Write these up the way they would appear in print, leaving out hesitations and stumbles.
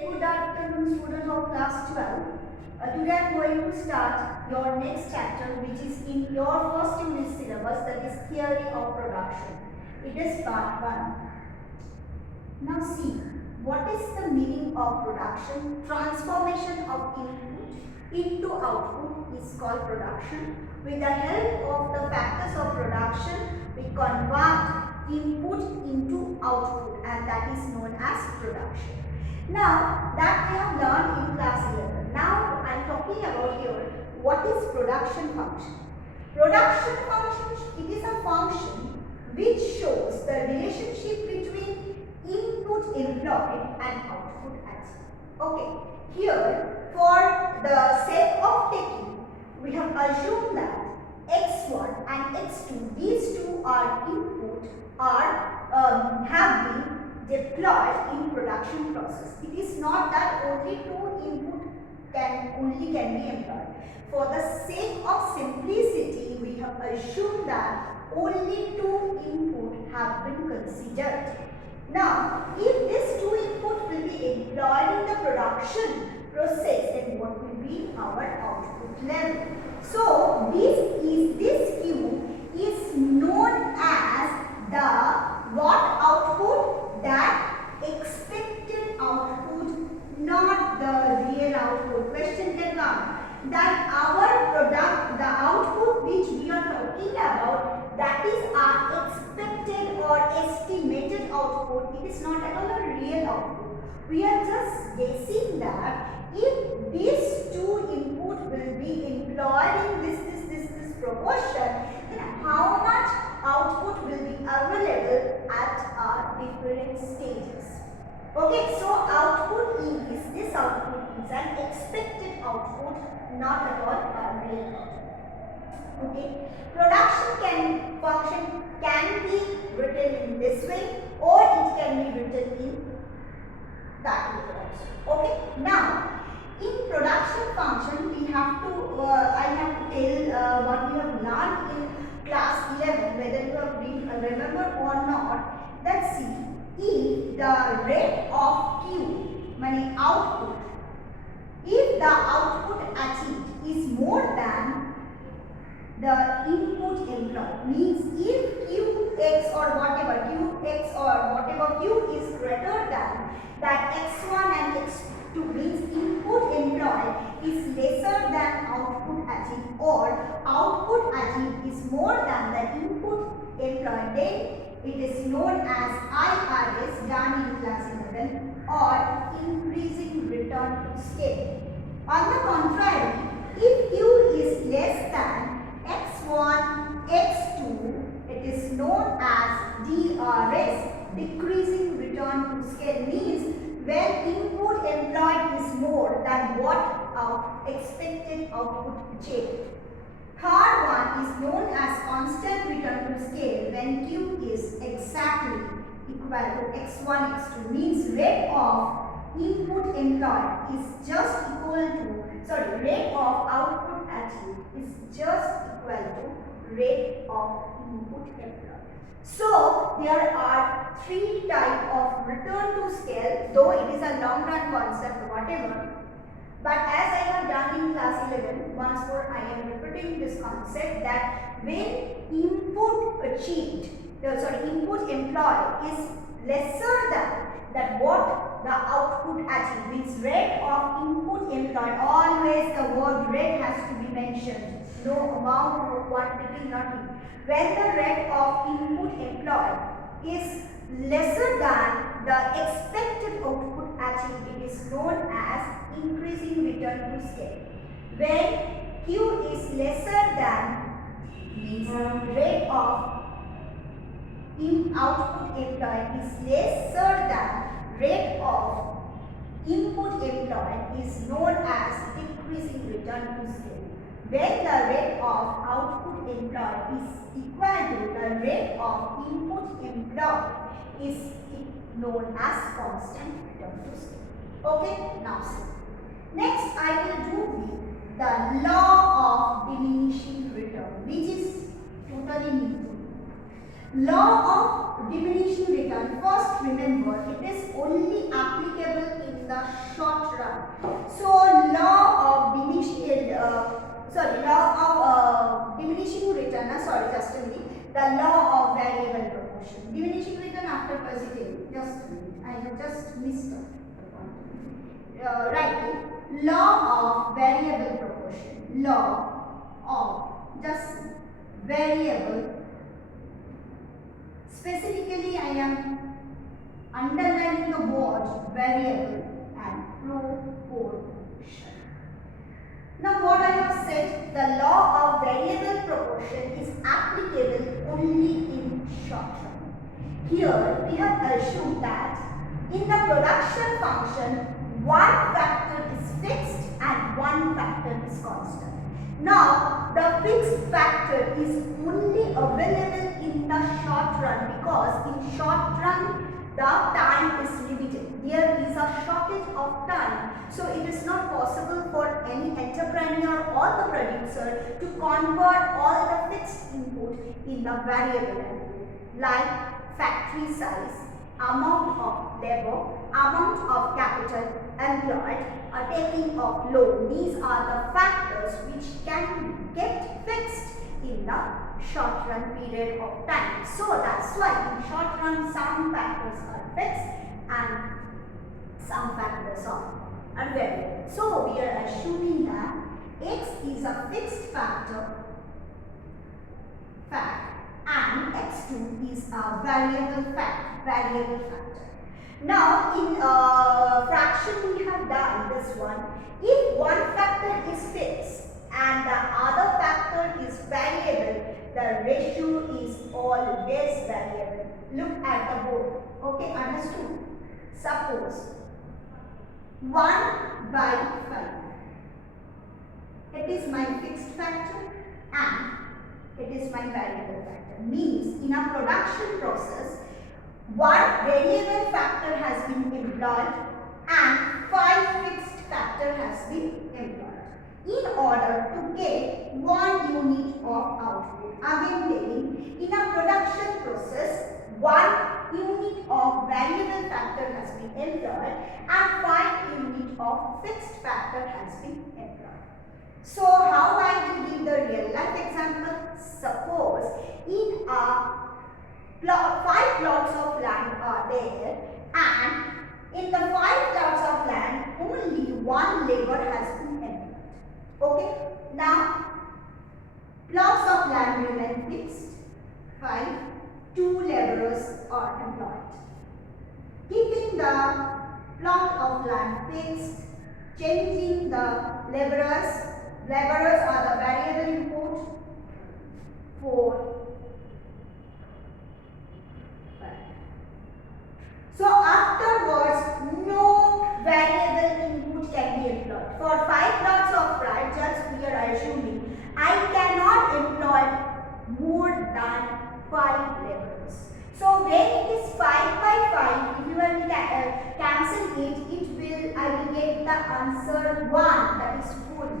Good afternoon, students of class 12. Today I am going to start your next chapter, which is in your first unit syllabus, that is theory of production. It is part 1. Now see, what is the meaning of production? Transformation of input into output is called production. With the help of the factors of production, we convert input into output, and that is known as production. Now that we have learned in class 11, now I am talking about here what is production function. Production function, it is a function which shows the relationship between input employed and output achieved. Okay, here for the sake of taking, we have assumed that x1 and x2, these two are input, have been deployed in production process. It is not that only two input can be employed. For the sake of simplicity, we have assumed that only two input have been considered. Now, if this two input will be employed in the production process, then what will be our output level? So, this Q is known as the what output? That expected output, not the real output. Question can come that our product, the output which we are talking about, that is our expected or estimated output. It is not at all a real output. We are just guessing that if these two input will be employed in this proportion, then how much output will be available at our different stages. Okay, so output is, this output is an expected output, not at all a real output. Okay, production function can be written in this way, or it can be written in that way also. Okay, now in production function we have to, I have to tell what we have learned in class 11, whether you have remember or not. Let's see, if the rate of Q, meaning output, if the output achieved is more than the input employed, means if Qx or whatever Q is greater than that x1 and x2, means input employed is lesser than output achieved, or output achieved is more than the input employed, then it is known as IRS, done in class 11, or increasing return to scale. On the contrary, if Q is less than x1, x2, it is known as DRS, decreasing return to scale, means when input employed is more than what expected output achieved. Third one is known as constant return to scale when Q is exactly equal to x1, x2, means rate of input employed is just equal to, rate of output achieved is just equal to rate of input employed. So, there are three types of return to scale, though it is a long run concept, whatever. But as I have done in class 11, once more I am repeating this concept that when input achieved, input employed is lesser than what the output achieved, means rate of input employed, always the word rate has to be mentioned, no amount or quantity, nothing. When the rate of input employed is lesser than the expected output achieved, it is known as increasing return to scale. When Q is lesser than, means rate of output employed is lesser than rate of input employed is known as decreasing return to scale. When the rate of output employed is equal to the rate of input employed is known as constant return to scale. Okay, now see. Next I will do with the law of diminishing return, which is totally new. Law of diminishing return, first remember it is only applicable in the short run. So law of diminishing return. Sorry, just a minute. The law of variable proportion. Diminishing return after positive. Just a minute. I have just missed the point. Right. Law of variable proportion. Law of just variable. Specifically, I am underlining the word variable and proportion. Now what I have said, the law of variable proportion is applicable only in short run. Here we have assumed that in the production function, one factor is fixed and one factor is constant. Now the fixed factor is only available in the short run because in short run the time is limited. There is a shortage of time. So it is not possible for any entrepreneur or the producer to convert all the fixed input in the variable input, like factory size, amount of labor, amount of capital employed, a taking of loan. These are the factors which can get fixed in the short run period of time. So that's why in short run some factors are fixed and some factors are variable. So we are assuming that x is a fixed factor and x2 is a variable factor. Now in fraction we have done this one. If one factor is fixed and the other factor is variable, the ratio is always variable. Look at the board. Okay, understood? Suppose 1 by 5. It is my fixed factor and it is my variable factor. Means in a production process, one variable factor has been employed and 5 fixed factor has been employed in order to get 1 unit of output. Again telling, in a production process, 1 unit of variable factor has been employed and 5 unit of fixed factor has been employed. So how I will give the real life example? Suppose in a 5 plots of land are there and in the 5 plots of land only 1 labor has been employed. Okay, now plots of land remain fixed, 5, 2 laborers are employed. Keeping the plot of land fixed, changing the laborers are the variable input, 4, 5. So afterwards, no variable input can be employed. For 5 plots of land, just we are assuming, I cannot employ more than 5 laborers. So when it is 5 by 5, if you will cancel it, I will get the answer 1, that is full.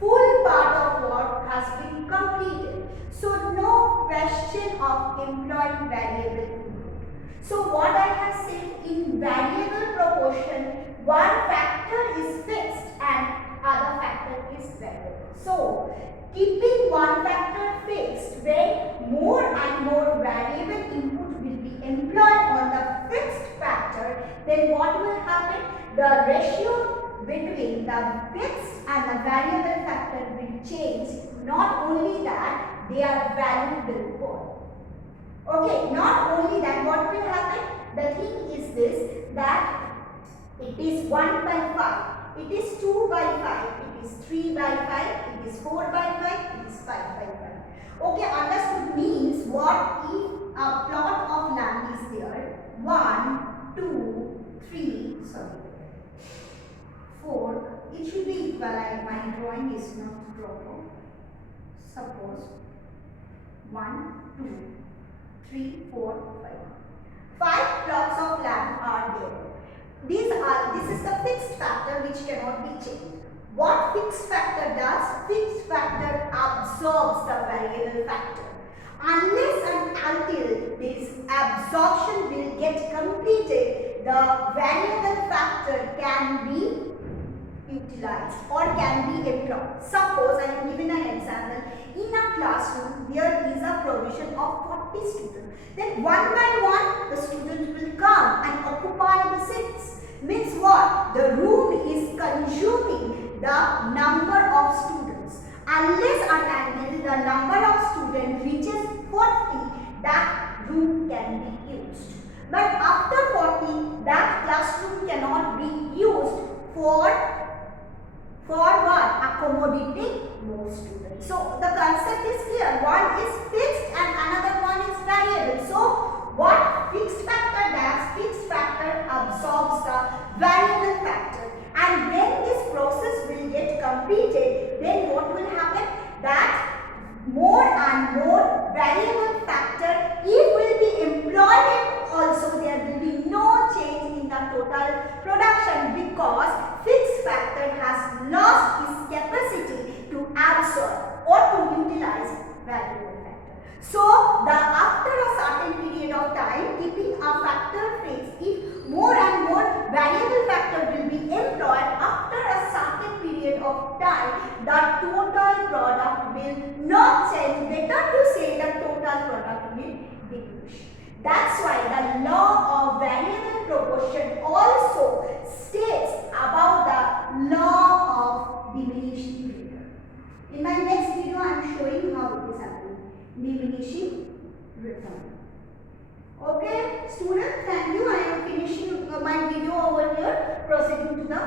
Full part of work has been completed. So no question of employing variable input. So what I have said, in variable proportion, one factor is fixed and other factor is variable. So keeping one factor fixed, when more and more variable input will be employed on the fixed factor, then what will happen? The ratio between the fixed and the variable factor will change. Not only that, they are valuable for. Okay, not only that, what will happen? The thing is this, that it is 1 by 5, it is 2 by 5, it is 3 by 5, it is 4 by 5, it is 5 by 5. Okay, understood means what if a plot of land is there? 1, 2, 3, 4. It should be equal. My drawing is not proper. Suppose 1, 2, 3, 4, 5. 5 plots of land are there. This is the fixed factor which cannot be changed. What fixed factor does? Fixed factor absorbs the variable factor. Unless and until this absorption will get completed, the variable factor 40 students, then one by one the student will come and occupy the seats. Means what? The room is consuming the number of students. Unless and until the number of students reaches 40, that room can be used. But after 40, that classroom cannot be used for what? Accommodating more students. So the concept is clear. One is fixed and another one is variable. So what fixed factor does? Fixed factor absorbs the variable factor. And when this process will get completed, then what will happen? That more and more variable factor, if will be employed, also there will be no change in the total production, because fixed factor has lost its capacity to absorb or to utilize variable factor. So after a certain period of time, keeping a factor fixed, if more and more variable factor will be employed, after a certain period of time, the total product will not change. Better to say the total product will diminish. That's why the law of variable proportion also states about the law of diminishing return. In my next video, I am showing how it is happening. Diminishing return. Okay, students, thank you. I am finishing my video over here. Proceeding to the